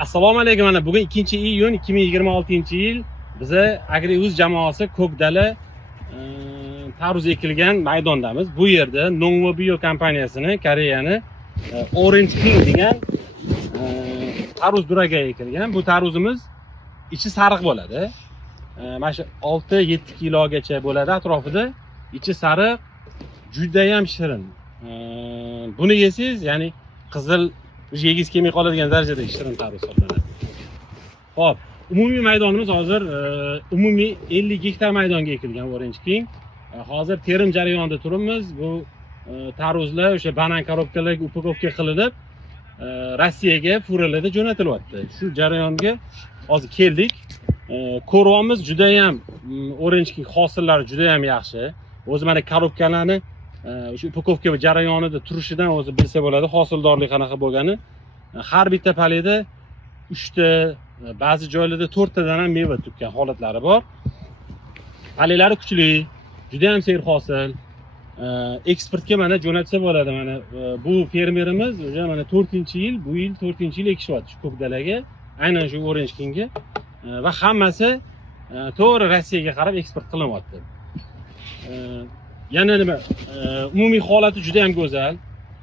Assalomu alaykum. Mana bugun 2-iyun 2026-yil biza AgriUz jamoasi Ko'kdala tarvuz ekilgan maydondamiz. Bu yerda Nongwo Bio kompaniyasini, Koreyani Orange King degan tarvuz duraga ekilgan. Bu tarvuzimiz ichi sariq bo'ladi. Mana shu 6-7 kilogacha bo'ladi atrofida. Ichi sariq, juda ham shirin. Buni yesangiz, ya'ni qizil yegiz kelmay qoladigan darajada shirin tarvuz hisoblanadi. Xo'p, umumiy maydonimiz hozir umumiy 50 gektar maydonga ekilgan Orange King. Hozir terim jarayonida turibmiz. Bu tarvuzlar o'sha banan korobkalarga upakovka qilinib, Rossiyaga furalarda jo'natilyapti. Shu jarayonga hozir keldik. Ko'ryapmiz, juda ham Orange King hosillari juda ham yaxshi. O'zi mana korobkalarni o'sha upakovka jarayonida turishidan o'zi bilsa bo'ladi, hosildorlik qanaqa bo'lgani. Har bitta paleda 3 ta, ba'zi joylarda 4 tadan ham meva tukkan holatlari bor. Palelari kuchli, juda ham serhosil. Eksportga mana jo'natsa bo'ladi. Mana bu fermerimiz o'sha mana 4-yil, bu yil 4-yil ekishyapti shu Ko'kdalaga, aynan shu Orange Kingga va hammasi to'g'ri Rossiyaga qarab eksport qilinyapti. Yana nima? Umumiy holati juda ham go'zal.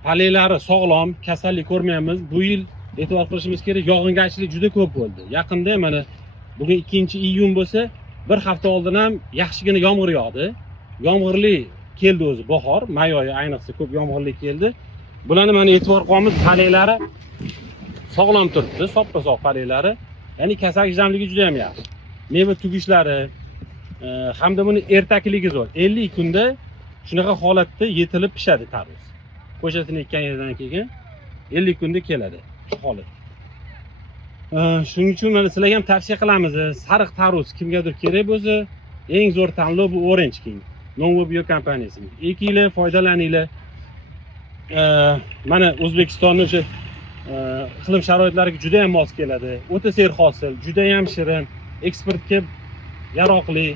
Palelari sog'lom, kasallik ko'rmayapmiz. Bu yil e'tibor qilishimiz kerak, yog'ingarchilik juda ko'p bo'ldi. Yaqinda mana bugun 2-iyun bo'lsa, bir hafta oldin ham yaxshigina yomg'ir yog'di. Yomg'irli keldi o'zi bahor, may oyi ayniqsa ko'p yomg'irli keldi. Bularni mana e'tibor qilamiz, palelari sog'lom turibdi, soppa-sog' palelari. Ya'ni kasallikchanligi juda ham yaxshi. Meva tugishlari hamda buni ertakligi zo'r. 50 kunda shunaqa holatda yetilib pishadi tarvuz. Qo'shatini ekkan yerdan keyin 50 kunda keladi shu holat. Shuning uchun mana sizlarga ham tavsiya qilamiz. Sariq tarvuz kimgadir kerak bo'lsa, eng zo'r tanlov bu Orange King, Nongwo Bio kompaniyasining. Ekinglar, foydalaninglar. Mana O'zbekistonning o'sha iqlim sharoitlariga juda ham mos keladi. O'ta serhosil, juda ham shirin, eksportga yaroqli.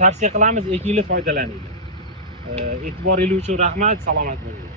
Tavsiya qilamiz, ekinglar, foydalaninglar. E'tiboringiz uchun rahmat, salomat bo'ling.